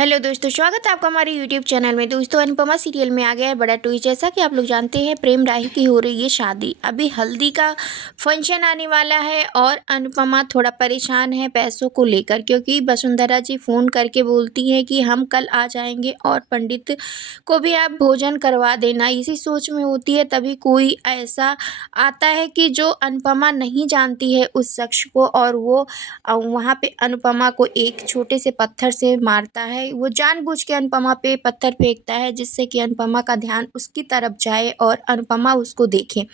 Hello दोस्तों, स्वागत है आपका हमारे यूट्यूब चैनल में। दोस्तों, अनुपमा सीरियल में आ गया है बड़ा ट्विस्ट। जैसा कि आप लोग जानते हैं, प्रेम राही की हो रही है शादी। अभी हल्दी का फंक्शन आने वाला है और अनुपमा थोड़ा परेशान है पैसों को लेकर, क्योंकि वसुंधरा जी फ़ोन करके बोलती हैं कि हम कल आ जाएंगे और पंडित को भी आप भोजन करवा देना। इसी सोच में होती है, तभी कोई ऐसा आता है कि जो अनुपमा नहीं जानती है उस शख्स को, और वो वहाँ पे अनुपमा को एक छोटे से पत्थर से मारता है। वो जानबूझ के अनुपमा पे पत्थर फेंकता है, जिससे कि अनुपमा का ध्यान उसकी तरफ जाए और अनुपमा उसको देखे।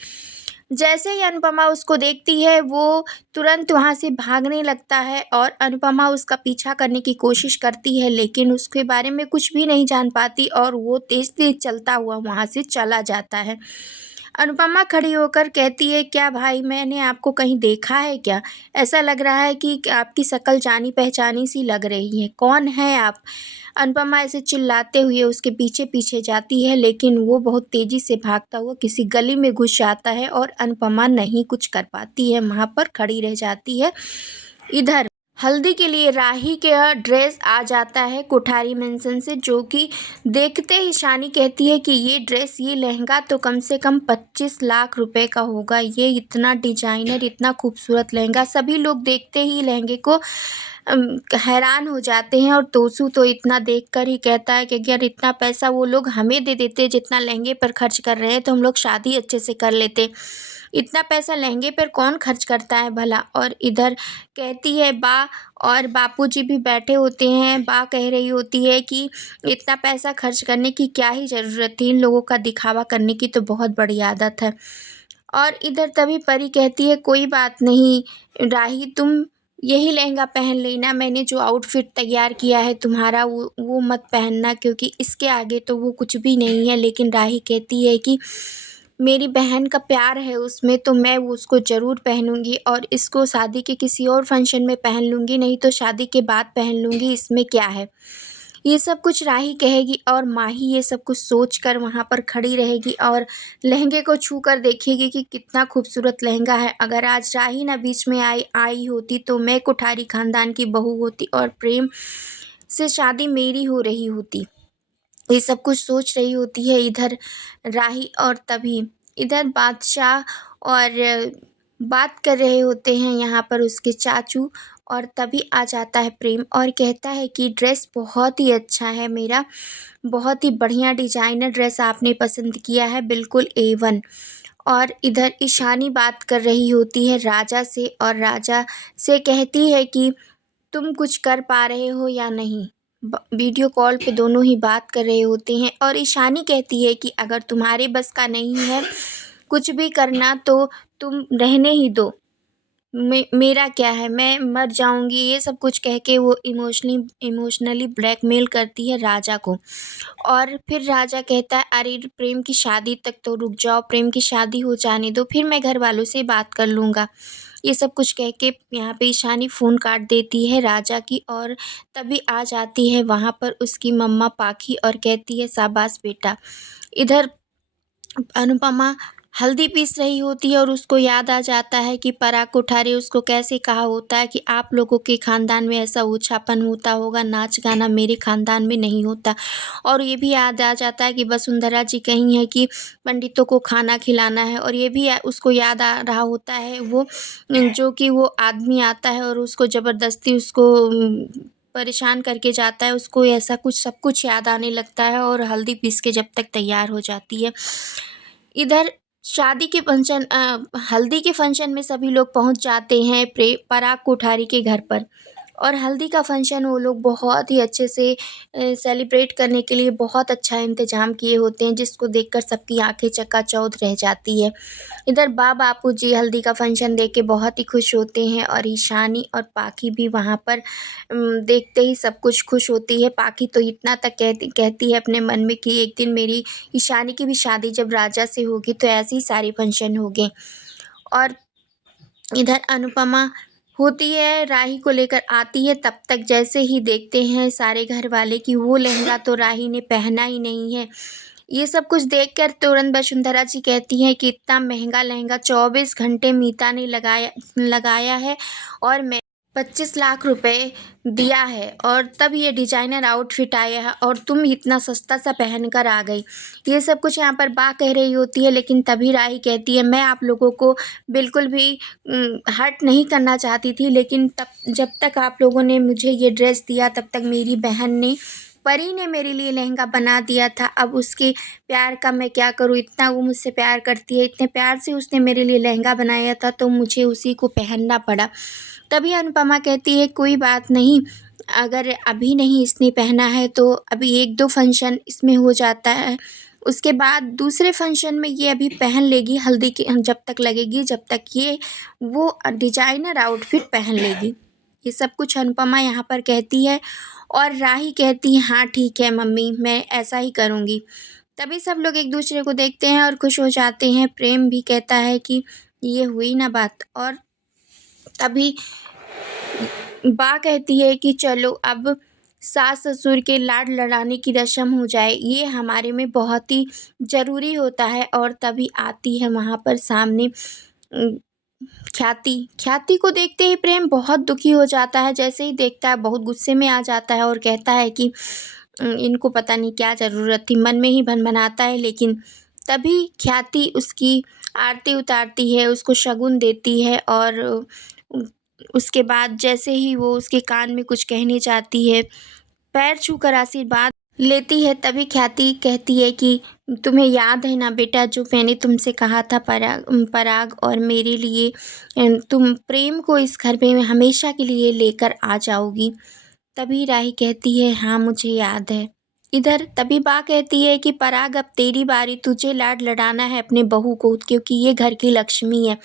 जैसे ही अनुपमा उसको देखती है, वो तुरंत वहाँ से भागने लगता है और अनुपमा उसका पीछा करने की कोशिश करती है, लेकिन उसके बारे में कुछ भी नहीं जान पाती और वो तेज़-तेज़ चलता हुआ वहाँ से चला जाता है। अनुपमा खड़ी होकर कहती है, क्या भाई, मैंने आपको कहीं देखा है क्या? ऐसा लग रहा है कि आपकी शक्ल जानी-पहचानी सी लग रही है। कौन हैं आप? अनुपमा ऐसे चिल्लाते हुए उसके पीछे-पीछे जाती है, लेकिन वो बहुत तेज़ी से भागता हुआ किसी गली में घुस जाता है और अनुपमा नहीं कुछ कर पाती है, वहाँ पर खड़ी रह जाती है। इधर हल्दी के लिए राही का ड्रेस आ जाता है कोठारी मेंशन से, जो कि देखते ही शानी कहती है कि ये ड्रेस, ये लहंगा तो कम से कम 25 लाख रुपए का होगा। ये इतना डिजाइनर, इतना खूबसूरत लहंगा, सभी लोग देखते ही लहंगे को हैरान हो जाते हैं। और तोसू तो इतना देखकर ही कहता है कि अगर इतना पैसा वो लोग हमें दे देते जितना लहंगे पर खर्च कर रहे हैं, तो हम लोग शादी अच्छे से कर लेते। इतना पैसा लहंगे पर कौन खर्च करता है भला? और इधर कहती है बा, और बापूजी भी बैठे होते हैं। बा कह रही होती है कि इतना पैसा खर्च करने की क्या ही ज़रूरत थी, इन लोगों का दिखावा करने की तो बहुत बड़ी आदत है। और इधर तभी परी कहती है, कोई बात नहीं राही, तुम यही लहंगा पहन लेना। मैंने जो आउटफिट तैयार किया है तुम्हारा, वो मत पहनना, क्योंकि इसके आगे तो वो कुछ भी नहीं है। लेकिन राही कहती है कि मेरी बहन का प्यार है उसमें, तो मैं वो उसको ज़रूर पहनूंगी, और इसको शादी के किसी और फंक्शन में पहन लूँगी, नहीं तो शादी के बाद पहन लूँगी, इसमें क्या है। ये सब कुछ राही कहेगी और माही ये सब कुछ सोच कर वहाँ पर खड़ी रहेगी और लहंगे को छू कर देखेगी कि कितना खूबसूरत लहंगा है। अगर आज राही ना बीच में आई आई होती, तो मैं कोठारी खानदान की बहू होती और प्रेम से शादी मेरी हो रही होती। ये सब कुछ सोच रही होती है इधर राही, और तभी इधर बादशाह और बात कर रहे होते हैं यहाँ पर उसके चाचू। और तभी आ जाता है प्रेम और कहता है कि ड्रेस बहुत ही अच्छा है मेरा, बहुत ही बढ़िया डिजाइनर ड्रेस आपने पसंद किया है, बिल्कुल A1। और इधर ईशानी बात कर रही होती है राजा से, और राजा से कहती है कि तुम कुछ कर पा रहे हो या नहीं। वीडियो कॉल पे दोनों ही बात कर रहे होते हैं और ईशानी कहती है कि अगर तुम्हारे बस का नहीं है कुछ भी करना, तो तुम रहने ही दो। मेरा क्या है, मैं मर जाऊंगी, ये सब कुछ कह के वो इमोशनली ब्लैकमेल करती है राजा को। और फिर राजा कहता है, अरे प्रेम की शादी तक तो रुक जाओ, प्रेम की शादी हो जाने दो, फिर मैं घर वालों से बात कर लूँगा। ये सब कुछ कह के यहाँ पे ईशानी फ़ोन काट देती है राजा की, और तभी आ जाती है वहाँ पर उसकी मम्मा पाखी और कहती है, शाबाश बेटा। इधर अनुपमा हल्दी पीस रही होती है और उसको याद आ जाता है कि पराग कोठारी उसको कैसे कहा होता है कि आप लोगों के ख़ानदान में ऐसा ऊँचापन होता होगा, नाच गाना मेरे ख़ानदान में नहीं होता। और ये भी याद आ जाता है कि वसुंधरा जी कही हैं कि पंडितों को खाना खिलाना है, और ये भी उसको याद आ रहा होता है वो जो कि वो आदमी आता है और उसको ज़बरदस्ती उसको परेशान करके जाता है। उसको ऐसा कुछ सब कुछ याद आने लगता है और हल्दी पीस के जब तक तैयार हो जाती है। इधर शादी के फंक्शन हल्दी के फंक्शन में सभी लोग पहुंच जाते हैं पराग कोठारी के घर पर। और हल्दी का फंक्शन वो लोग बहुत ही अच्छे से सेलिब्रेट करने के लिए बहुत अच्छा इंतज़ाम किए होते हैं, जिसको देखकर सबकी आंखें चकाचौंध रह जाती है। इधर बापूजी हल्दी का फंक्शन देख के बहुत ही खुश होते हैं, और ईशानी और पाखी भी वहाँ पर देखते ही सब कुछ खुश होती है। पाखी तो इतना तक कहती है अपने मन में कि एक दिन मेरी ईशानी की भी शादी जब राजा से होगी, तो ऐसे ही सारे फंक्शन होंगे। और इधर अनुपमा होती है राही को लेकर आती है, तब तक जैसे ही देखते हैं सारे घर वाले कि वो लहंगा तो राही ने पहना ही नहीं है। ये सब कुछ देखकर तुरंत वसुंधरा जी कहती हैं कि इतना महंगा लहंगा 24 घंटे मीता ने लगाया लगाया है, और मैं 25 लाख रुपए दिया है और तब ये डिजाइनर आउटफिट आया है और तुम इतना सस्ता सा पहन कर आ गई। ये सब कुछ यहाँ पर बा कह रही होती है, लेकिन तभी राही कहती है मैं आप लोगों को बिल्कुल भी हर्ट नहीं करना चाहती थी, लेकिन तब जब तक आप लोगों ने मुझे ये ड्रेस दिया तब तक मेरी बहन ने, परी ने मेरे लिए लहंगा बना दिया था। अब उसके प्यार का मैं क्या करूँ, इतना वो मुझसे प्यार करती है, इतने प्यार से उसने मेरे लिए लहंगा बनाया था तो मुझे उसी को पहनना पड़ा। तभी अनुपमा कहती है कोई बात नहीं, अगर अभी नहीं इसने पहना है तो अभी 1-2 फंक्शन इसमें हो जाता है, उसके बाद दूसरे फंक्शन में ये अभी पहन लेगी, हल्दी की जब तक लगेगी जब तक ये वो डिजाइनर आउटफिट पहन लेगी। ये सब कुछ अनुपमा यहाँ पर कहती है और राही कहती है हाँ ठीक है मम्मी, मैं ऐसा ही करूँगी। तभी सब लोग एक दूसरे को देखते हैं और खुश हो जाते हैं। प्रेम भी कहता है कि ये हुई ना बात। और तभी बा कहती है कि चलो अब सास ससुर के लाड लड़ाने की रस्म हो जाए, ये हमारे में बहुत ही ज़रूरी होता है। और तभी आती है वहाँ पर सामने ख्याति। ख्याति को देखते ही प्रेम बहुत दुखी हो जाता है, जैसे ही देखता है बहुत गुस्से में आ जाता है और कहता है कि इनको पता नहीं क्या ज़रूरत थी, मन में ही भनभनाता है। लेकिन तभी ख्याति उसकी आरती उतारती है, उसको शगुन देती है और उसके बाद जैसे ही वो उसके कान में कुछ कहने जाती है, पैर छूकर आशीर्वाद लेती है, तभी ख्याति कहती है कि तुम्हें याद है ना बेटा जो मैंने तुमसे कहा था पराग और मेरे लिए तुम प्रेम को इस घर में हमेशा के लिए लेकर आ जाओगी। तभी राही कहती है हाँ मुझे याद है। इधर तभी बा कहती है कि पराग अब तेरी बारी, तुझे लाड लड़ाना है अपने बहू को, क्योंकि ये घर की लक्ष्मी है।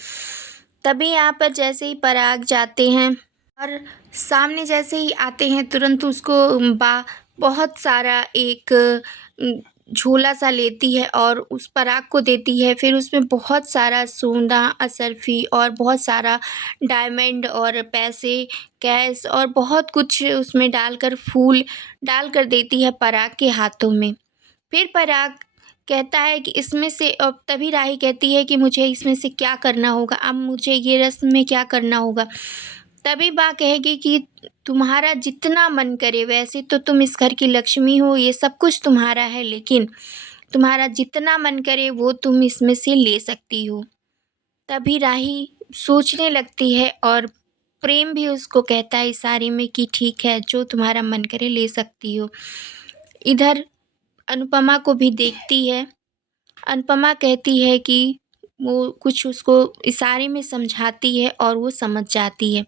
तभी यहाँ पर जैसे ही पराग जाते हैं और सामने जैसे ही आते हैं तुरंत उसको बा बहुत सारा एक झोला सा लेती है और उस पराग को देती है। फिर उसमें बहुत सारा सोना असरफी और बहुत सारा डायमंड और पैसे कैश और बहुत कुछ उसमें डालकर फूल डालकर देती है पराग के हाथों में। फिर पराग कहता है कि इसमें से, अब तभी राही कहती है कि मुझे इसमें से क्या करना होगा, अब मुझे ये रस्म में क्या करना होगा। तभी बा कहेगी कि तुम्हारा जितना मन करे, वैसे तो तुम इस घर की लक्ष्मी हो, ये सब कुछ तुम्हारा है, लेकिन तुम्हारा जितना मन करे वो तुम इसमें से ले सकती हो। तभी राही सोचने लगती है और प्रेम भी उसको कहता है इशारे में कि ठीक है जो तुम्हारा मन करे ले सकती हो। इधर अनुपमा को भी देखती है। अनुपमा कहती है कि वो कुछ उसको इशारे में समझाती है और वो समझ जाती है।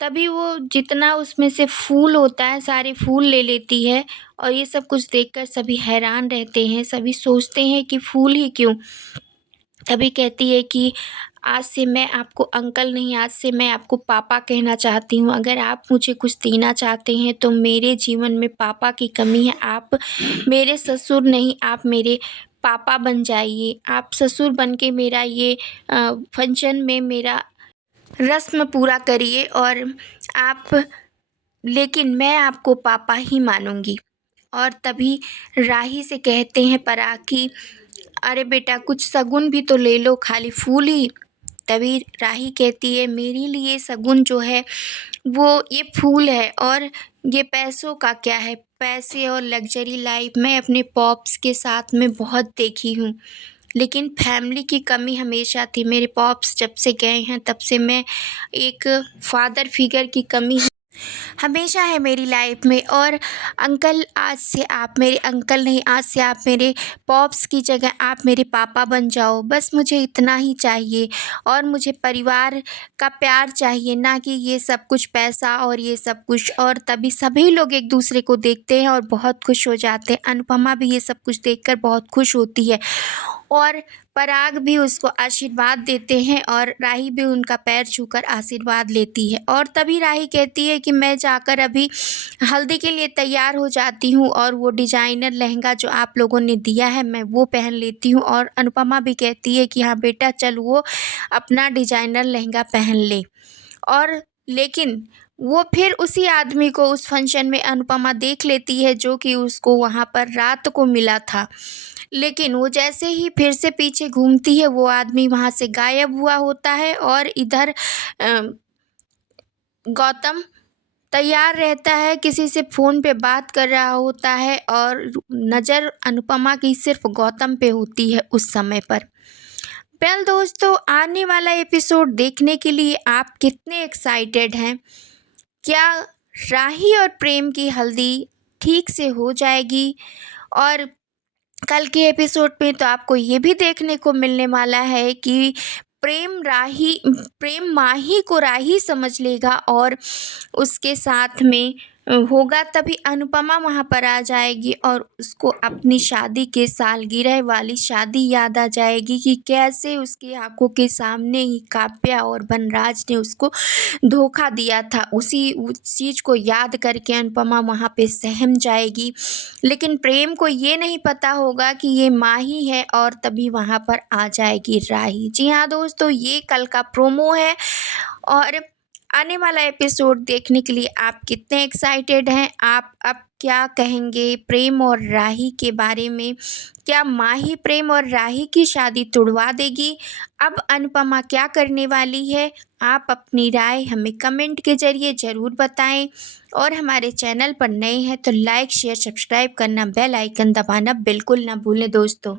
तभी वो जितना उसमें से फूल होता है सारे फूल ले लेती है और ये सब कुछ देखकर सभी हैरान रहते हैं, सभी सोचते हैं कि फूल ही क्यों। तभी कहती है कि आज से मैं आपको अंकल नहीं, आज से मैं आपको पापा कहना चाहती हूँ। अगर आप मुझे कुछ देना चाहते हैं तो मेरे जीवन में पापा की कमी है। आप मेरे ससुर नहीं, आप मेरे पापा बन जाइए। आप ससुर बन के मेरा ये फंक्शन में मेरा रस्म पूरा करिए और आप, लेकिन मैं आपको पापा ही मानूँगी। और तभी राही से कहते हैं पराग कि अरे बेटा कुछ शगुन भी तो ले लो, खाली फूल ही। तभी राही कहती है मेरे लिए शगुन जो है वो ये फूल है और ये पैसों का क्या है। पैसे और लग्जरी लाइफ मैं अपने पॉप्स के साथ में बहुत देखी हूँ, लेकिन फैमिली की कमी हमेशा थी। मेरे पॉप्स जब से गए हैं तब से मैं एक फादर फिगर की कमी हमेशा है मेरी लाइफ में। और अंकल आज से आप मेरे अंकल नहीं, आज से आप मेरे पॉप्स की जगह आप मेरे पापा बन जाओ, बस मुझे इतना ही चाहिए। और मुझे परिवार का प्यार चाहिए, ना कि ये सब कुछ पैसा और ये सब कुछ। और तभी सभी लोग एक दूसरे को देखते हैं और बहुत खुश हो जाते हैं। अनुपमा भी ये सब कुछ देखकर बहुत खुश होती है और पराग भी उसको आशीर्वाद देते हैं और राही भी उनका पैर छूकर आशीर्वाद लेती है। और तभी राही कहती है कि मैं जाकर अभी हल्दी के लिए तैयार हो जाती हूँ और वो डिजाइनर लहंगा जो आप लोगों ने दिया है मैं वो पहन लेती हूँ। और अनुपमा भी कहती है कि हाँ बेटा चल वो अपना डिजाइनर लहंगा पहन ले। और लेकिन वो फिर उसी आदमी को उस फंक्शन में अनुपमा देख लेती है जो कि उसको वहाँ पर रात को मिला था। लेकिन वो जैसे ही फिर से पीछे घूमती है वो आदमी वहाँ से गायब हुआ होता है। और इधर गौतम तैयार रहता है, किसी से फ़ोन पे बात कर रहा होता है और नज़र अनुपमा की सिर्फ़ गौतम पे होती है उस समय पर। वेल दोस्तों, आने वाला एपिसोड देखने के लिए आप कितने एक्साइटेड हैं? क्या राही और प्रेम की हल्दी ठीक से हो जाएगी? और कल के एपिसोड में तो आपको ये भी देखने को मिलने वाला है कि प्रेम माही को राही समझ लेगा और उसके साथ में होगा, तभी अनुपमा वहाँ पर आ जाएगी और उसको अपनी शादी के सालगिरह वाली शादी याद आ जाएगी कि कैसे उसकी आंखों के सामने ही काव्या और वनराज ने उसको धोखा दिया था। उसी उस चीज़ को याद करके अनुपमा वहाँ पे सहम जाएगी, लेकिन प्रेम को ये नहीं पता होगा कि ये माही है और तभी वहाँ पर आ जाएगी राही। जी हाँ दोस्तों, ये कल का प्रोमो है और आने वाला एपिसोड देखने के लिए आप कितने एक्साइटेड हैं? आप अब क्या कहेंगे प्रेम और राही के बारे में? क्या माही प्रेम और राही की शादी तुड़वा देगी? अब अनुपमा क्या करने वाली है? आप अपनी राय हमें कमेंट के ज़रिए ज़रूर बताएं और हमारे चैनल पर नए हैं तो लाइक, शेयर, सब्सक्राइब करना, बेल आइकन दबाना बिल्कुल ना भूलें दोस्तों।